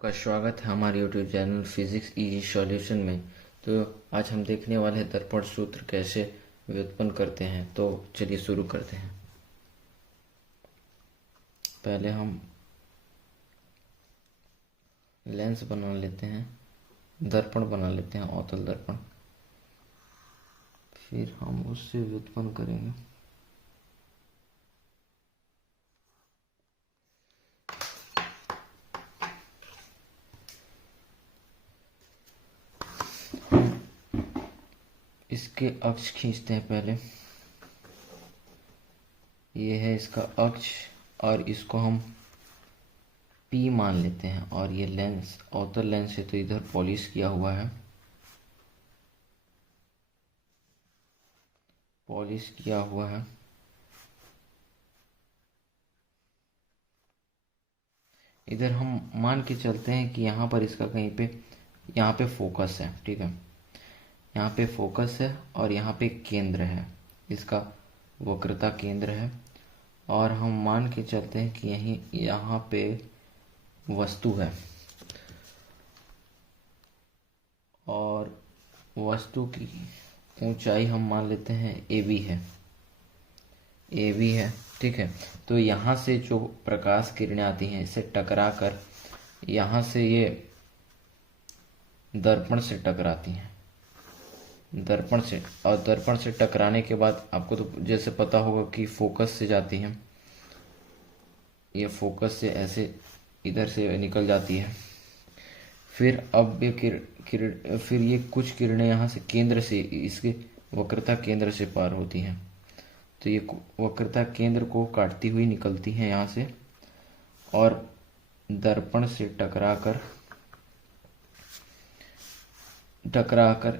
आपका स्वागत है हमारे YouTube channel physics easy solution में। तो आज हम देखने वाले हैं दर्पण सूत्र कैसे व्युत्पन्न करते हैं। तो चलिए शुरू करते हैं। पहले हम लेंस बना लेते हैं, दर्पण बना लेते हैं, अवतल दर्पण। फिर हम उससे व्युत्पन्न करेंगे। इसके अक्ष खींचते हैं। पहले ये है इसका अक्ष और इसको हम P मान लेते हैं। और ये लेंस अवतल लेंस है तो इधर पॉलिश किया हुआ है, पॉलिश किया हुआ है। इधर हम मान के चलते हैं कि यहाँ पर इसका कहीं पे यहाँ पे फोकस है, ठीक है। यहाँ पे फोकस है और यहाँ पे केंद्र है, इसका वक्रता केंद्र है। और हम मान के चलते हैं कि यहीं यहाँ पे वस्तु है और वस्तु की ऊंचाई हम मान लेते हैं AB है, AB है, ठीक है। तो यहाँ से जो प्रकाश किरणें आती हैं इससे टकरा कर यहाँ से ये दर्पण से टकराती हैं, दर्पण से। और दर्पण से टकराने के बाद आपको तो जैसे पता होगा कि फोकस से जाती है, ये फोकस से ऐसे इधर से निकल जाती है। फिर अब ये किरण फिर ये कुछ किरणें यहाँ से केंद्र से, इसके वक्रता केंद्र से पार होती हैं। तो ये वक्रता केंद्र को काटती हुई निकलती हैं यहाँ से और दर्पण से टकराकर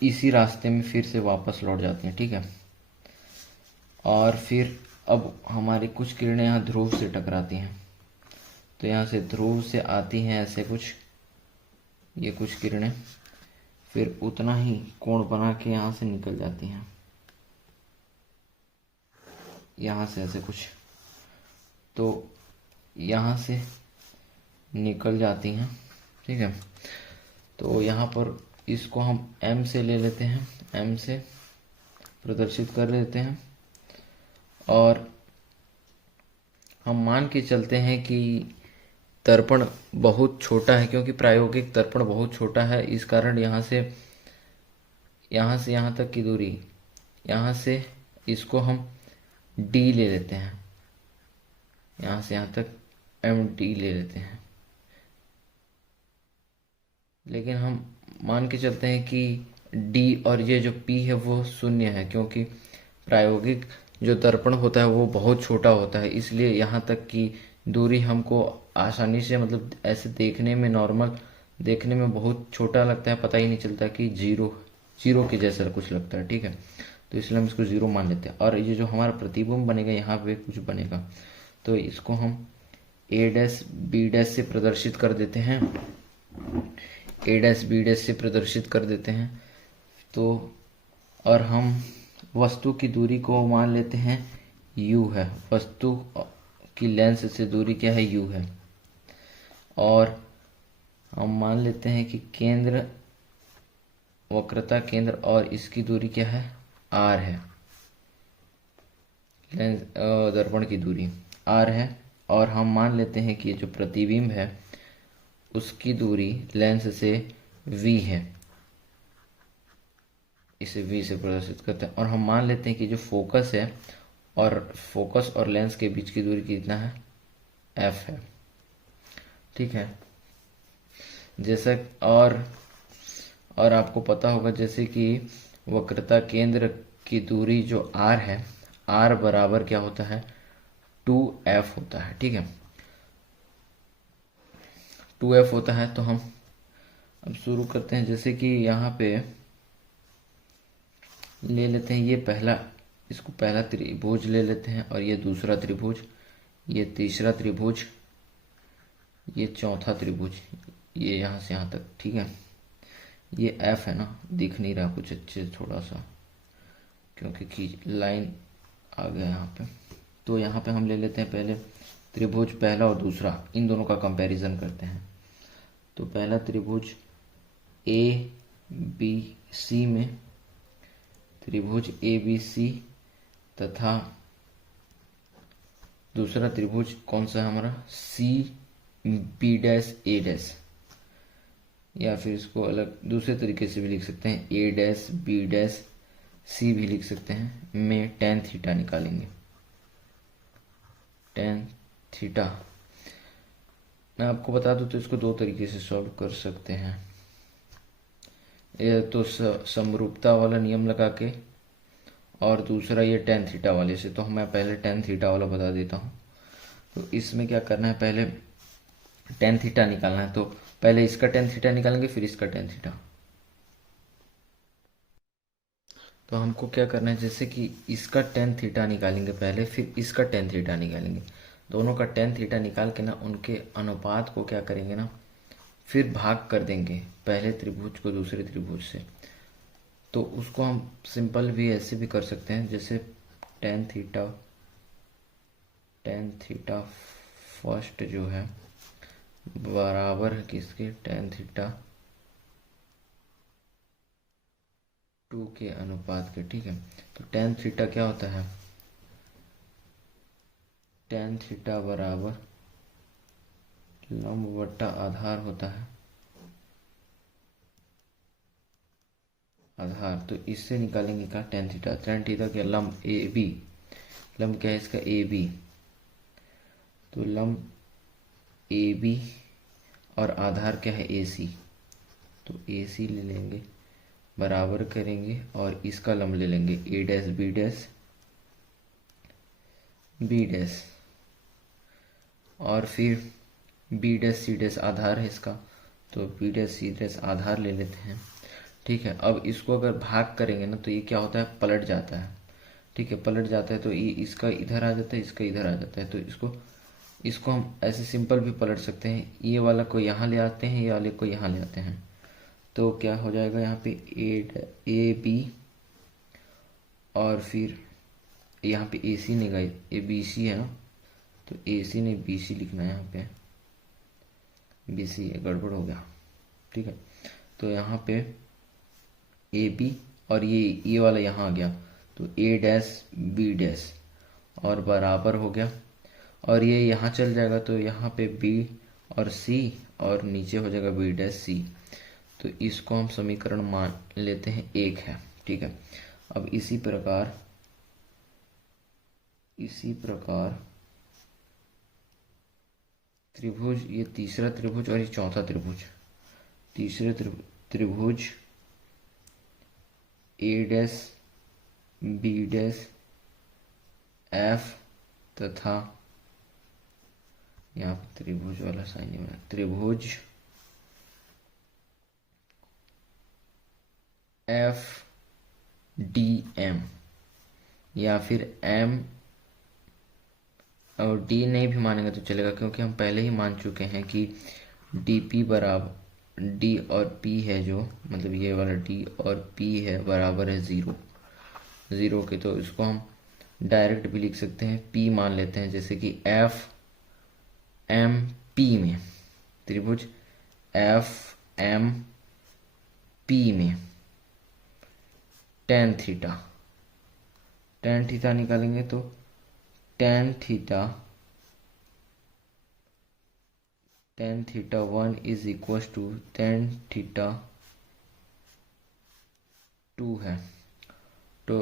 इसी रास्ते में फिर से वापस लौट जाती हैं, ठीक है। और फिर अब हमारी कुछ किरणें यहाँ ध्रुव से टकराती हैं। तो यहाँ से ध्रुव से आती हैं ऐसे कुछ, ये कुछ किरणें, फिर उतना ही कोण बना के यहाँ से निकल जाती हैं, यहाँ से ऐसे कुछ। तो यहाँ से निकल जाती हैं, ठीक है। तो यहाँ पर इसको हम M से ले लेते हैं, M से प्रदर्शित कर लेते हैं। और हम मान के चलते हैं कि दर्पण बहुत छोटा है, क्योंकि प्रायोगिक दर्पण बहुत छोटा है। इस कारण यहाँ से यहाँ तक की दूरी, यहाँ से इसको हम D ले लेते हैं, यहाँ से यहाँ तक MD ले लेते हैं। लेकिन हम मान के चलते हैं कि D और ये जो P है वो शून्य है, क्योंकि प्रायोगिक जो दर्पण होता है वो बहुत छोटा होता है। इसलिए यहाँ तक की दूरी हमको आसानी से, मतलब ऐसे देखने में, नॉर्मल देखने में बहुत छोटा लगता है, पता ही नहीं चलता कि जीरो के जैसा कुछ लगता है, ठीक है। तो इसलिए हम इसको जीरो मान लेते हैं। और ये जो हमारा प्रतिबिंब बनेगा यहाँ पे कुछ बनेगा, तो इसको हम A' B' से प्रदर्शित कर देते हैं, A' B' से प्रदर्शित कर देते हैं। तो और हम वस्तु की दूरी को मान लेते हैं U है, वस्तु की लेंस से दूरी क्या है, U है। और हम मान लेते हैं कि केंद्र, वक्रता केंद्र और इसकी दूरी क्या है, R है, लेंस दर्पण की दूरी R है। और हम मान लेते हैं कि जो प्रतिबिंब है उसकी दूरी लेंस से V है, इसे V से प्रदर्शित करते हैं। और हम मान लेते हैं कि जो फोकस है और फोकस और लेंस के बीच की दूरी कितना है, F है, ठीक है। जैसा और आपको पता होगा जैसे कि वक्रता केंद्र की दूरी जो R है, R बराबर क्या होता है, 2F होता है, ठीक है। 2F होता है। तो हम अब शुरू करते हैं। जैसे कि यहाँ पे ले लेते हैं ये पहला, इसको पहला त्रिभुज ले लेते हैं, और ये दूसरा त्रिभुज, ये तीसरा त्रिभुज, ये चौथा त्रिभुज, ये यहाँ से यहाँ तक, ठीक है। ये F है ना, दिख नहीं रहा कुछ अच्छे से थोड़ा सा, क्योंकि लाइन आ गया यहाँ पे। तो यहाँ पे हम ले लेते हैं पहले त्रिभुज पहला और दूसरा, इन दोनों का कंपैरिजन करते हैं। तो पहला त्रिभुज ए बी सी में त्रिभुज ए बी सी तथा दूसरा त्रिभुज कौन सा है हमारा सी बी डैश ए डैश, या फिर इसको अलग दूसरे तरीके से भी लिख सकते हैं, ए डैश बी डैश सी भी लिख सकते हैं, में tan थीटा निकालेंगे। tan थीटा मैं आपको बता दूं तो इसको दो तरीके से सॉल्व कर सकते हैं, ये तो समरूपता वाला नियम लगा के, और दूसरा ये tan थीटा वाले से। तो मैं पहले tan थीटा वाला बता देता हूँ। तो इसमें क्या करना है, पहले tan थीटा निकालना है। तो पहले इसका tan थीटा निकालेंगे, फिर इसका tan थीटा। तो हमको क्या करना है, जैसे कि इसका tan थीटा निकालेंगे पहले, फिर इसका tan थीटा निकालेंगे। दोनों का tan थीटा निकाल के ना उनके अनुपात को क्या करेंगे ना, फिर भाग कर देंगे पहले त्रिभुज को दूसरे त्रिभुज से। तो उसको हम सिंपल भी ऐसे भी कर सकते हैं, जैसे tan थीटा फर्स्ट जो है बराबर है किसके, tan थीटा 2 के अनुपात के। ठीक है, तो tan थीटा क्या होता है, tan थीटा बराबर लंब बट्टा आधार होता है, आधार। तो इससे निकालेंगे क्या, tan थीटा क्या, लंब ए बी, लंब क्या है इसका ए बी। तो लंब ए बी और आधार क्या है ए सी, तो ए सी ले लेंगे, बराबर करेंगे और इसका लंब ले लेंगे A dash B dash B dash, और फिर बी डैश सी डैश आधार है इसका, तो बी डैश सी डैश आधार ले लेते हैं। ठीक है, अब इसको अगर भाग करेंगे ना तो ये क्या होता है, पलट जाता है। ठीक है, पलट जाता है तो ये इसका इधर आ जाता है, इसका इधर आ जाता है। तो इसको हम ऐसे सिंपल भी पलट सकते हैं, ये वाला को यहाँ ले आते हैं, ये वाले को यहाँ ले आते हैं। तो क्या हो जाएगा यहाँ पे ए बी, और फिर यहाँ पे ए सी नहीं गई, ए बी सी है ना, तो ए सी नहीं बी सी लिखना है, यहाँ पे बी सी गड़बड़ हो गया। ठीक है, तो यहाँ पे ए बी और ये वाला यहाँ आ गया, तो ए डैश बी डैश और बराबर हो गया, और ये यहाँ चल जाएगा तो यहाँ पे बी और सी और नीचे हो जाएगा बी डैश सी। तो इसको हम समीकरण मान लेते हैं 1 है। ठीक है, अब इसी प्रकार त्रिभुज, ये तीसरा त्रिभुज और ये चौथा त्रिभुज, तीसरे त्रिभुज ए डैश बी डैश एफ तथा यहाँ पे त्रिभुज वाला साइन नहीं बना, त्रिभुज एफ डी एम, या फिर एम और डी नहीं भी मानेंगे तो चलेगा, क्योंकि हम पहले ही मान चुके हैं कि डी पी बराबर डी और पी है, जो मतलब ये वाला डी और पी है बराबर है ज़ीरो के। तो इसको हम डायरेक्ट भी लिख सकते हैं, पी मान लेते हैं, जैसे कि एफ एम पी में, त्रिभुज एफ एम पी में tan थीटा निकालेंगे तो tan theta 1 is equal to tan theta 2 है। तो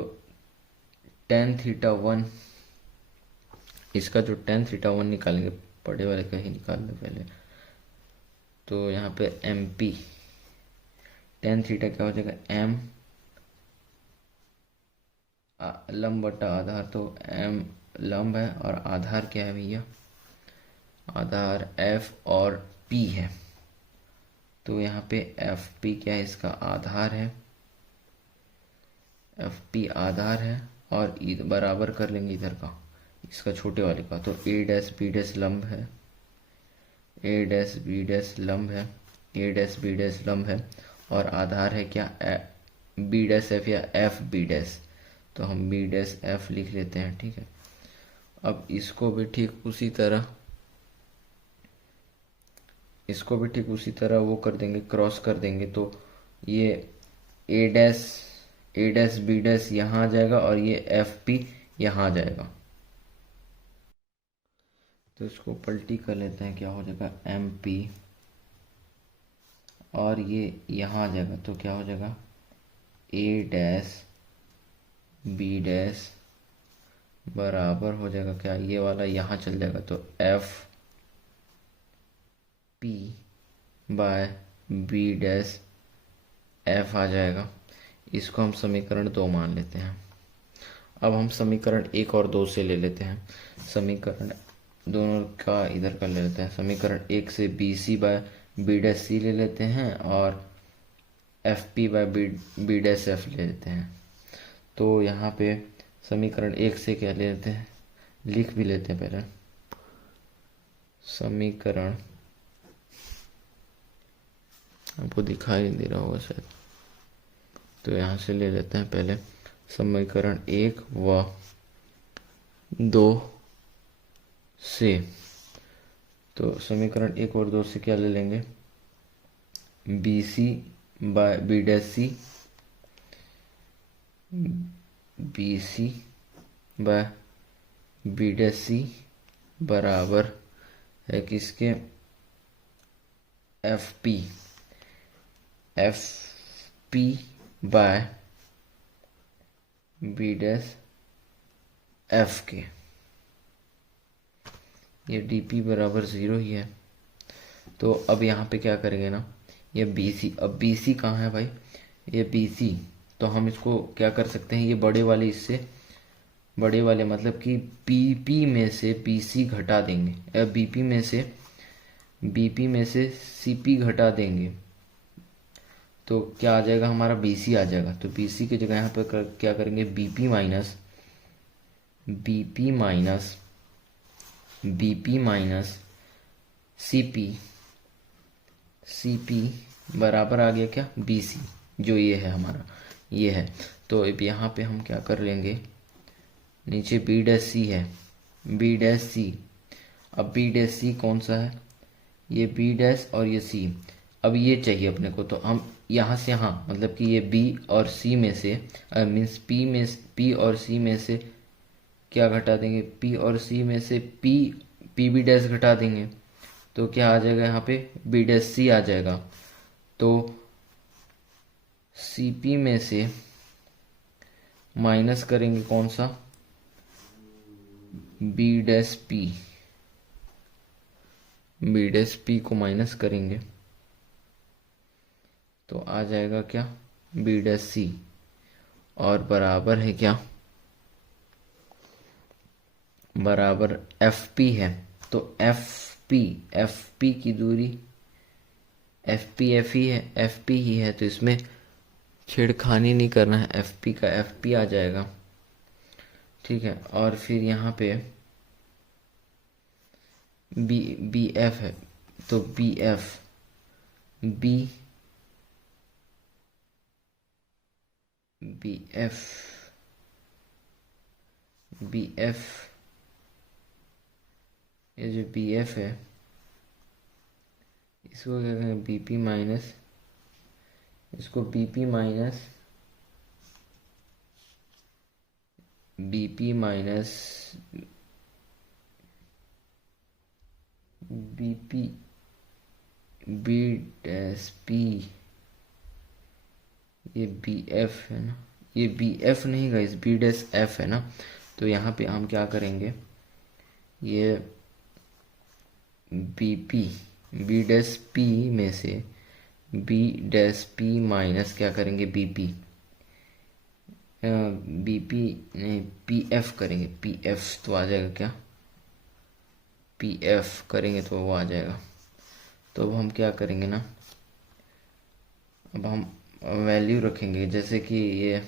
tan थीटा 1, इसका जो tan थीटा 1 निकालेंगे, बड़े वाले का ही निकाल दो पहले। तो यहाँ पे एम पी tan थीटा क्या हो जाएगा, एम लंब बटा आधार, तो एम लंब है और आधार क्या है भैया, आधार एफ और पी है। तो यहाँ पे एफ पी क्या है, इसका आधार है, एफ पी आधार है, और बराबर कर लेंगे इधर का, इसका छोटे वाले का। तो ए डैश बी डैश लंब है, ए डैश बी डैश लंब है, ए डैश बी डैश लंब है, और आधार है क्या, बी डैश एफ या एफ बी डैश। तो हम बी डैश एफ लिख लेते हैं। ठीक है, अब इसको भी ठीक उसी तरह इसको भी ठीक उसी तरह वो कर देंगे, क्रॉस कर देंगे, तो ये ए डैश बी डैश यहाँ आ जाएगा और ये एफ पी यहाँ आ जाएगा। तो इसको पलटी कर लेते हैं, क्या हो जाएगा एम पी, और ये यहाँ आ जाएगा तो क्या हो जाएगा ए डैश बी डैश बराबर हो जाएगा क्या, ये वाला यहाँ चल जाएगा तो F P by B dash F आ जाएगा। इसको हम समीकरण 2 मान लेते हैं। अब हम समीकरण 1 और 2 से ले लेते हैं। समीकरण दोनों का इधर कर लेते हैं। समीकरण 1 से B C by B dash C ले लेते हैं और F P by B dash F ले लेते हैं। तो यहाँ पे समीकरण 1 से क्या ले लेते हैं, लिख भी लेते हैं पहले। समीकरण आपको दिखाई नहीं दे रहा होगा शायद, तो यहाँ से ले लेते हैं पहले समीकरण 1 व 2 से। तो समीकरण 1 और 2 से क्या ले लेंगे, B C by B dash C, B C by B dash C बराबर है किसके, F P by B dash F के। ये डी पी बराबर 0 ही है। तो अब यहाँ पे क्या करेंगे ना, ये बी सी, अब बी सी कहाँ है भाई, ये बी सी, तो हम इसको क्या कर सकते हैं, ये बड़े वाले इससे बड़े वाले मतलब कि बीपी में से पीसी घटा देंगे, बीपी में से सीपी घटा देंगे, तो क्या आ जाएगा हमारा बीसी आ जाएगा। तो बीसी की जगह यहाँ पे क्या करेंगे, बीपी माइनस सीपी बराबर आ गया क्या, बीसी, जो ये है हमारा, ये है। तो अब यहाँ पे हम क्या कर लेंगे, नीचे बी डैश सी है, बी डैश सी, अब बी डैश सी कौन सा है, ये बी डैश और ये सी, अब ये चाहिए अपने को, तो हम यहाँ से यहाँ मतलब कि ये बी और सी में से मीन्स पी और सी में से क्या घटा देंगे, पी और सी में से पी बी डैश घटा देंगे, तो क्या आ जाएगा यहाँ पे बी डैश सी आ जाएगा। तो सी पी में से माइनस करेंगे कौन सा, बी डैश पी को माइनस करेंगे तो आ जाएगा क्या, बी डैश सी, और बराबर है क्या, बराबर एफ पी है। तो एफ पी की दूरी एफ पी ही है, तो इसमें छेड़खानी नहीं करना है, एफ पी का एफ पी आ जाएगा, ठीक है। और फिर यहाँ पे बी एफ है, तो बी एफ ये जो बी एफ है इसको क्या करें, बीपी माइनस, इसको BP minus BP B dash P, ये बी एफ है ना, ये बी एफ नहीं गाइस, बी डैश एफ है ना। तो यहाँ पे हम क्या करेंगे, ये बी डैश पी में से बी डैश पी माइनस क्या करेंगे, बीपी नहीं पी एफ करेंगे, पी एफ तो आ जाएगा क्या, पी एफ करेंगे तो वो आ जाएगा। तो अब हम क्या करेंगे ना, अब हम वैल्यू रखेंगे, जैसे कि ये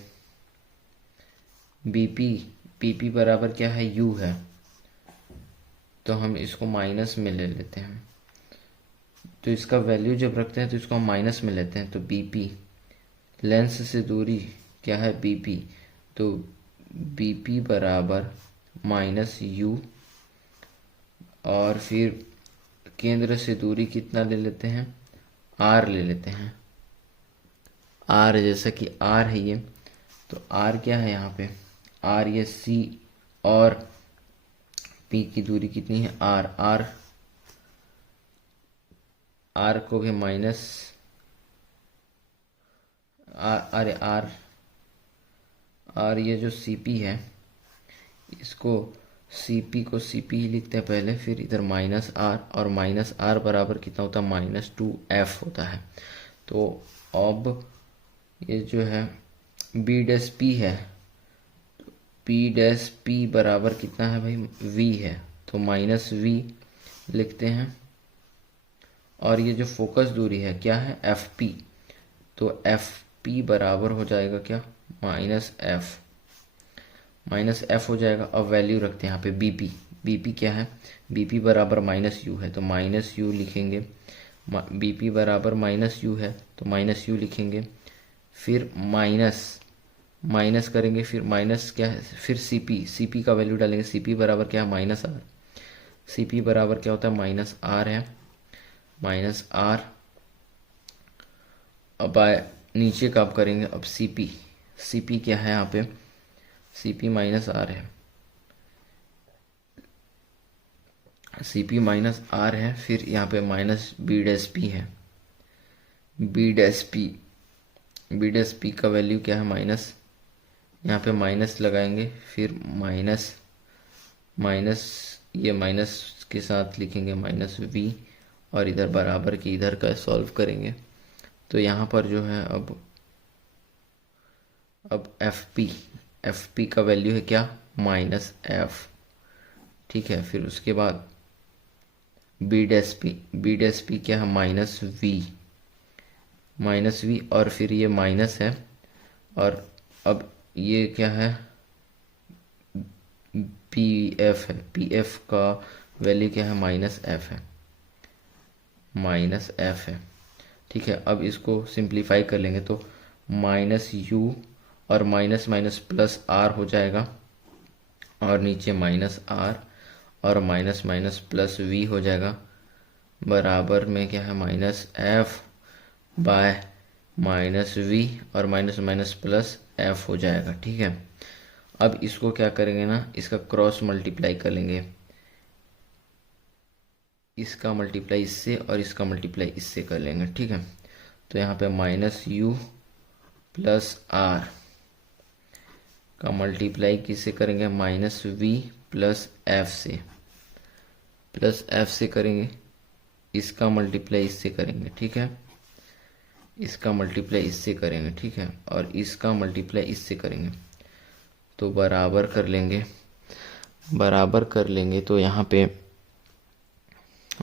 बीपी बराबर क्या है, यू है, तो हम इसको माइनस में ले लेते हैं। तो इसका वैल्यू जब रखते हैं तो इसको हम माइनस में लेते हैं, तो बीपी लेंस से दूरी क्या है, बीपी, तो बीपी बराबर माइनस यू, और फिर केंद्र से दूरी कितना ले लेते हैं, r ले लेते हैं। r जैसा कि r है ये, तो r क्या है यहाँ पे, r ये c और p की दूरी कितनी है, r को भी माइनस r ये जो cp है, इसको cp को cp ही लिखते हैं पहले, फिर इधर माइनस r, और माइनस r बराबर कितना होता है, -2f होता है। तो अब ये जो है b डैश p है, p डैश p बराबर कितना है भाई, v है, तो -v लिखते हैं। और ये जो फोकस दूरी है क्या है, fp, तो fp बराबर हो जाएगा क्या, -f हो जाएगा। अब वैल्यू रखते हैं यहाँ पे bp क्या है, bp बराबर -u है, तो -u लिखेंगे। bp बराबर -u है तो -u लिखेंगे, फिर माइनस करेंगे, फिर माइनस क्या है, फिर cp का वैल्यू डालेंगे। cp बराबर क्या है, -r, cp बराबर क्या होता है, -r है, -r। अब नीचे का आप करेंगे, अब cp क्या है यहाँ पे, cp -r है, cp -r है, फिर यहाँ पे -b डैश p है, b डैश p का वैल्यू क्या है, माइनस, यहाँ पे माइनस लगाएंगे, फिर माइनस ये माइनस के साथ लिखेंगे -v, और इधर बराबर की इधर का सॉल्व करेंगे। तो यहाँ पर जो है अब fp का वैल्यू है क्या, -f, ठीक है। फिर उसके बाद b डैश p क्या है, -v, और फिर ये माइनस है, और अब ये क्या है, pf है, pf का वैल्यू क्या है, -f है, ठीक है। अब इसको सिंप्लीफाई कर लेंगे तो -u और माइनस माइनस प्लस r हो जाएगा, और नीचे -r और माइनस माइनस प्लस v हो जाएगा, बराबर में क्या है, -f बाय -v, और माइनस माइनस प्लस f हो जाएगा, ठीक है। अब इसको क्या करेंगे ना, इसका क्रॉस मल्टीप्लाई कर लेंगे, इसका मल्टीप्लाई इससे और इसका मल्टीप्लाई इससे कर लेंगे, ठीक है। तो यहाँ पे -u प्लस r का मल्टीप्लाई किससे करेंगे, -v प्लस f से करेंगे, इसका मल्टीप्लाई इससे करेंगे, ठीक है, इसका मल्टीप्लाई इससे करेंगे, ठीक है, और इसका मल्टीप्लाई इससे करेंगे, तो बराबर कर लेंगे। तो यहाँ पे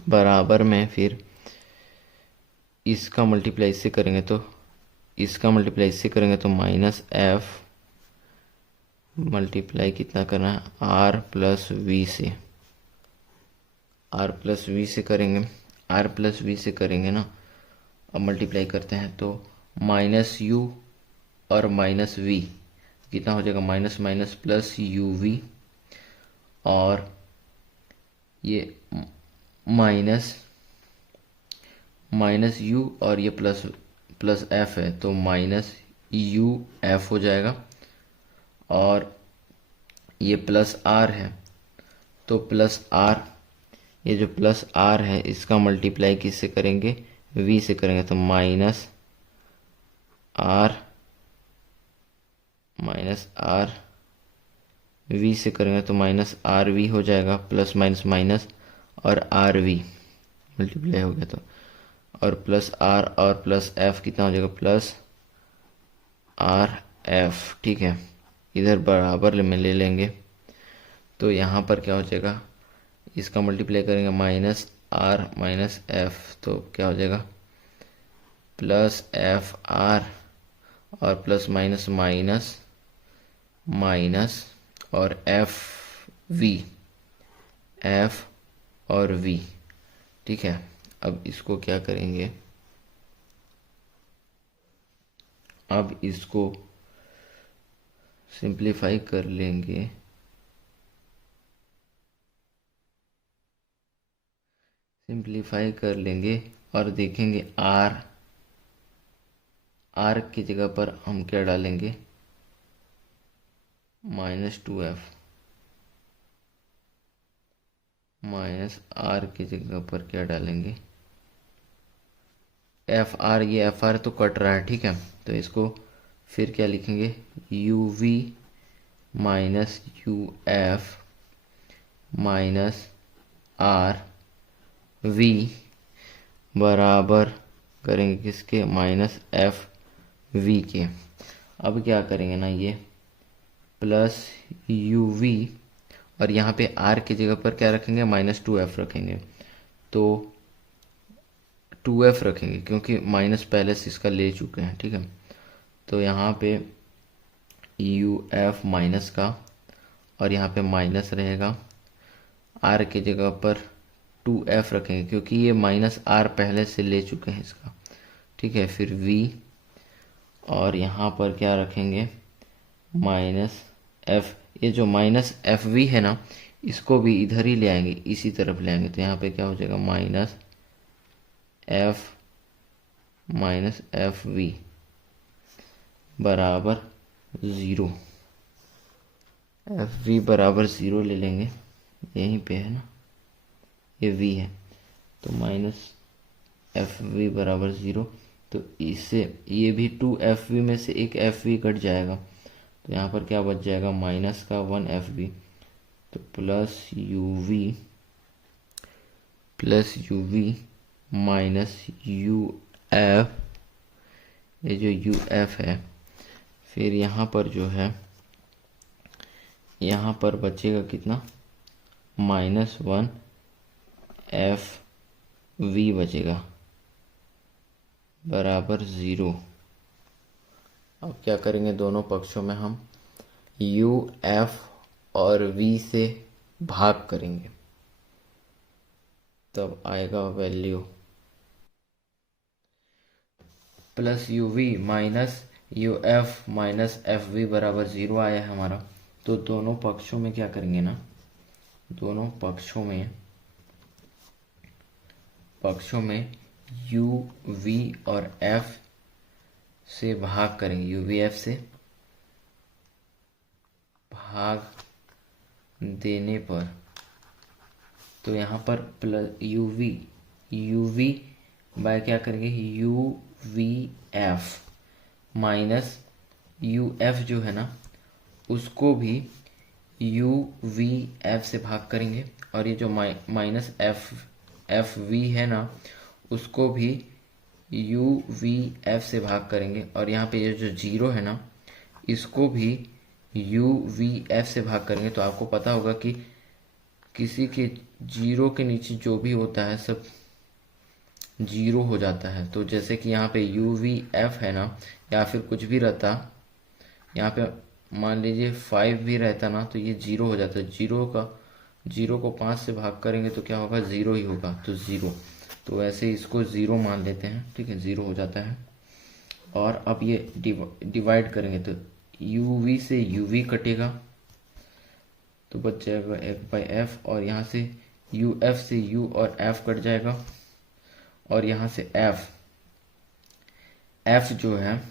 बराबर में फिर इसका मल्टीप्लाई इससे करेंगे, तो इसका मल्टीप्लाई इससे करेंगे, तो -f मल्टीप्लाई कितना करना है, r प्लस v से करेंगे ना। अब मल्टीप्लाई करते हैं तो -u और -v कितना हो जाएगा, माइनस माइनस प्लस uv, और ये माइनस u और ये प्लस f है, तो -uf हो जाएगा, और ये प्लस r है, तो प्लस r, ये जो प्लस r है इसका मल्टीप्लाई किससे करेंगे, v से करेंगे, तो -r v से करेंगे तो -rv हो जाएगा, प्लस माइनस माइनस और rv मल्टीप्लाई हो गया, तो और प्लस r और प्लस f कितना हो जाएगा, प्लस rf, ठीक है। इधर बराबर में ले लेंगे, तो यहाँ पर क्या हो जाएगा, इसका मल्टीप्लाई करेंगे -r माइनस f, तो क्या हो जाएगा, प्लस fr और प्लस माइनस माइनस माइनस और f और v, ठीक है। अब इसको क्या करेंगे, अब इसको सिंप्लीफाई कर लेंगे, सिंप्लीफाई कर लेंगे और देखेंगे आर की जगह पर हम क्या डालेंगे, -2f, माइनस आर की जगह पर क्या डालेंगे, एफ आर। ये एफ आर तो कट रहा है, ठीक है, तो इसको फिर क्या लिखेंगे, U V minus U F minus R V बराबर करेंगे किसके, -FV के। अब क्या करेंगे ना, ये प्लस यू वी और यहाँ पे आर की जगह पर क्या रखेंगे, -2f रखेंगे। तो 2f रखेंगे क्योंकि माइनस पहले से इसका ले चुके हैं, ठीक है। तो यहाँ पे यू एफ माइनस का और यहाँ पे माइनस रहेगा, आर की जगह पर 2f रखेंगे क्योंकि ये -r पहले से ले चुके हैं इसका, ठीक है। फिर v और यहाँ पर क्या रखेंगे, -f। ये जो -FV है ना, इसको भी इधर ही ले आएंगे, इसी तरफ ले आएंगे। तो यहाँ पे क्या हो जाएगा, -FV बराबर 0। FV बराबर 0 ले लेंगे, यहीं पे है ना, ये v है, तो -FV बराबर 0। तो इससे ये भी 2FV में से एक FV कट जाएगा, तो यहाँ पर क्या बच जाएगा, माइनस का 1FV, तो प्लस UV माइनस UF, ये जो UF है। फिर यहाँ पर जो है, यहाँ पर बचेगा कितना, -1FV बचेगा बराबर 0। अब क्या करेंगे, दोनों पक्षों में हम UF और V से भाग करेंगे, तब आएगा value plus UV minus UF minus FV बराबर 0 आया है हमारा। तो दोनों पक्षों में क्या करेंगे ना, दोनों पक्षों में U V और F से भाग करेंगे, UVF से भाग देने पर, तो यहाँ पर प्लस UV बाय क्या करेंगे, UVF माइनस UF जो है ना, उसको भी UVF से भाग करेंगे, और ये जो -FV है ना, उसको भी UVF से भाग करेंगे, और यहाँ पे ये जो 0 है ना, इसको भी UVF से भाग करेंगे। तो आपको पता होगा कि किसी के 0 के नीचे जो भी होता है सब 0 हो जाता है। तो जैसे कि यहाँ पे UVF है ना, या फिर कुछ भी रहता, यहाँ पे मान लीजिए 5 भी रहता ना, तो ये 0 हो जाता है। 0 को 5 से भाग करेंगे तो क्या होगा, 0 ही होगा, तो 0। तो वैसे इसको 0 मान लेते हैं, ठीक है, 0 हो जाता है। और अब ये डिवाइड करेंगे तो UV से UV कटेगा, तो बच जाएगा F/F, और यहाँ से UF से U और F कट जाएगा, और यहाँ से F जो है,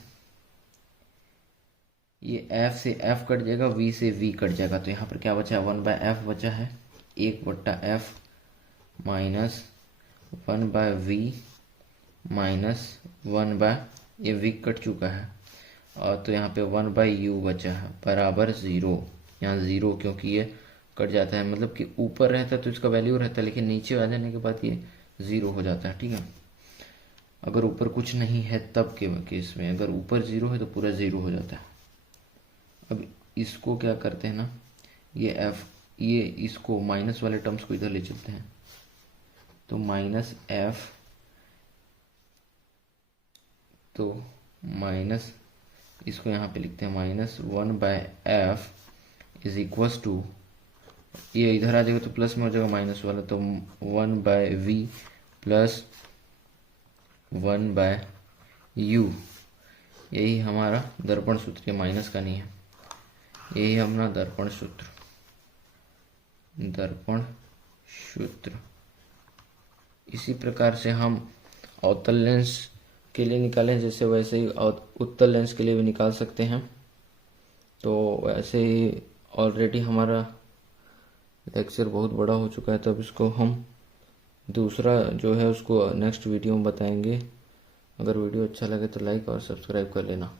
ये F से F कट जाएगा, V से V कट जाएगा। तो यहाँ पर क्या बचा है, 1/F बचा है, 1/F माइनस 1/V माइनस 1/ ये V कट चुका है, और तो यहाँ पे 1/U बचा है बराबर 0। यहाँ 0 क्योंकि ये कट जाता है, मतलब कि ऊपर रहता है तो इसका वैल्यू रहता है, लेकिन नीचे आ जाने के बाद ये 0 हो जाता है, ठीक है। अगर ऊपर कुछ नहीं है तब के केस में, अगर ऊपर 0 है तो पूरा 0 हो जाता है। अब इसको क्या करते हैं ना, ये इसको माइनस वाले टर्म्स को इधर ले चलते हैं, तो -F, तो माइनस इसको यहाँ पे लिखते हैं, -1/F इज इक्वस टू, ये इधर आ जाएगा तो प्लस में हो जाएगा माइनस वाला, तो 1/V प्लस 1/U। यही हमारा दर्पण सूत्र, ये माइनस का नहीं है, यही हमारा दर्पण सूत्र। इसी प्रकार से हम अवतल लेंस के लिए निकालें जैसे वैसे ही उत्तल लेंस के लिए भी निकाल सकते हैं। तो वैसे ही ऑलरेडी हमारा लेक्चर बहुत बड़ा हो चुका है, तो अब इसको हम दूसरा जो है उसको नेक्स्ट वीडियो में बताएंगे। अगर वीडियो अच्छा लगे तो लाइक और सब्सक्राइब कर लेना।